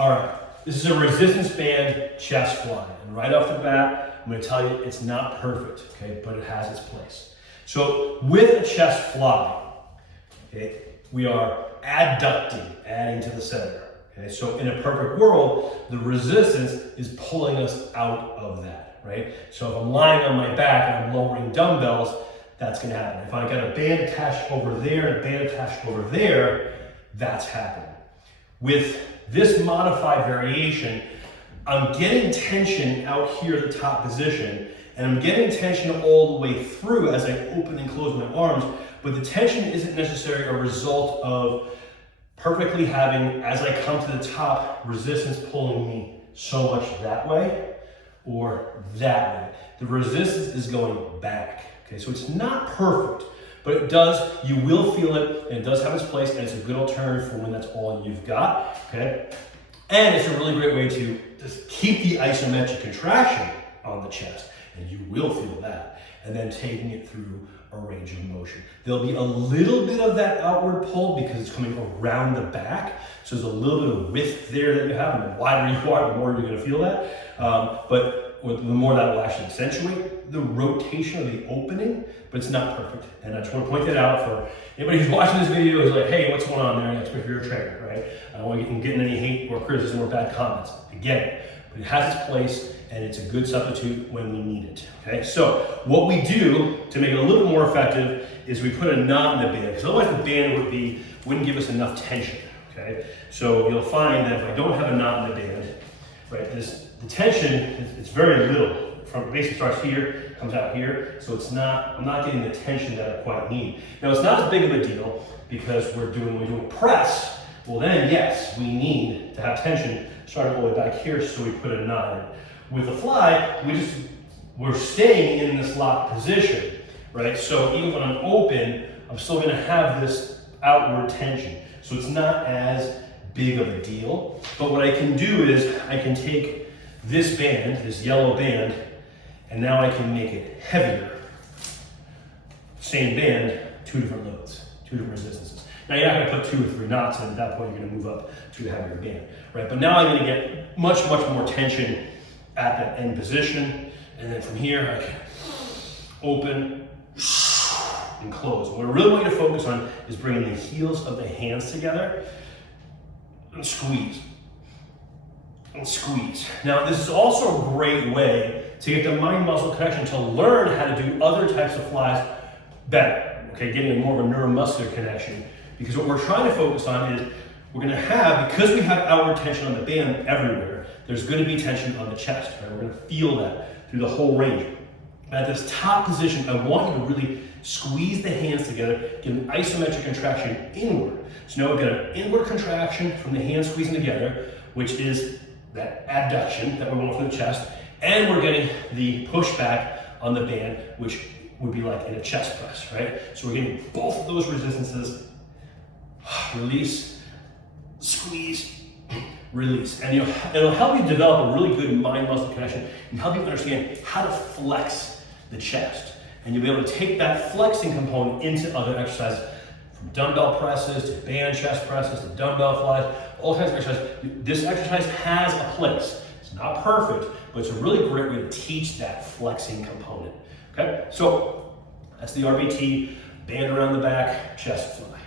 All right, this is a resistance band chest fly. And right off the bat, I'm gonna tell you it's not perfect, okay, but it has its place. So with a chest fly, okay, we are adducting, adding to the center. Okay, so in a perfect world, the resistance is pulling us out of that, right? So if I'm lying on my back and I'm lowering dumbbells, that's gonna happen. If I got a band attached over there and a band attached over there, that's happening. With this modified variation, I'm getting tension out here at the top position, and I'm getting tension all the way through as I open and close my arms, but the tension isn't necessarily a result of perfectly having, as I come to the top, resistance pulling me so much that way or that way. The resistance is going back, okay? So it's not perfect, but it does, you will feel it, and it does have its place, and it's a good alternative for when that's all you've got, okay? And it's a really great way to just keep the isometric contraction on the chest, and you will feel that, and then taking it through a range of motion. There'll be a little bit of that outward pull because it's coming around the back, so there's a little bit of width there that you have, and the wider you are, the more you're gonna feel that. But the more that will actually accentuate the rotation of the opening, but it's not perfect. And I just want to point that out for anybody who's watching this video who's like, hey, what's going on there? That's if you're a trainer, right? I don't want you getting any hate or criticism or bad comments. I get it, but it has its place and it's a good substitute when we need it, okay? So what we do to make it a little more effective is we put a knot in the band, because otherwise the band wouldn't give us enough tension, okay? So you'll find that if I don't have a knot in the band, right, the tension, it's very little. From basically starts here, comes out here, so I'm not getting the tension that I quite need. Now it's not as big of a deal because we're doing press. Well then, yes, we need to have tension starting all the way back here, so we put a knot in. With the fly, we're staying in this locked position, right? So even when I'm open, I'm still gonna have this outward tension. So it's not as big of a deal. But what I can do is I can take this band, this yellow band, and now I can make it heavier. Same band, two different loads, two different resistances. Now you're not gonna put 2 or 3 knots, and at that point you're gonna move up to a heavier band, right? But now I'm gonna get much more tension at that end position, and then from here I can open and close. What I really want you to focus on is bringing the heels of the hands together and squeeze. And squeeze. Now this is also a great way to get the mind-muscle connection, to learn how to do other types of flies better, okay? Getting more of a neuromuscular connection. Because what we're trying to focus on is we're gonna have, because we have outward tension on the band everywhere, there's gonna be tension on the chest, right? We're gonna feel that through the whole range. At this top position, I want you to really squeeze the hands together, get an isometric contraction inward. So now we've got an inward contraction from the hands squeezing together, which is that adduction that we want for the chest, and we're getting the pushback on the band, which would be like in a chest press, right? So we're getting both of those resistances, release, squeeze, release. And it'll help you develop a really good mind-muscle connection and help you understand how to flex the chest. And you'll be able to take that flexing component into other exercises, from dumbbell presses to band chest presses to dumbbell flies, all kinds of exercises. This exercise has a place. It's not perfect, but it's a really great way to teach that flexing component, okay? So that's the RBT, band around the back, chest fly.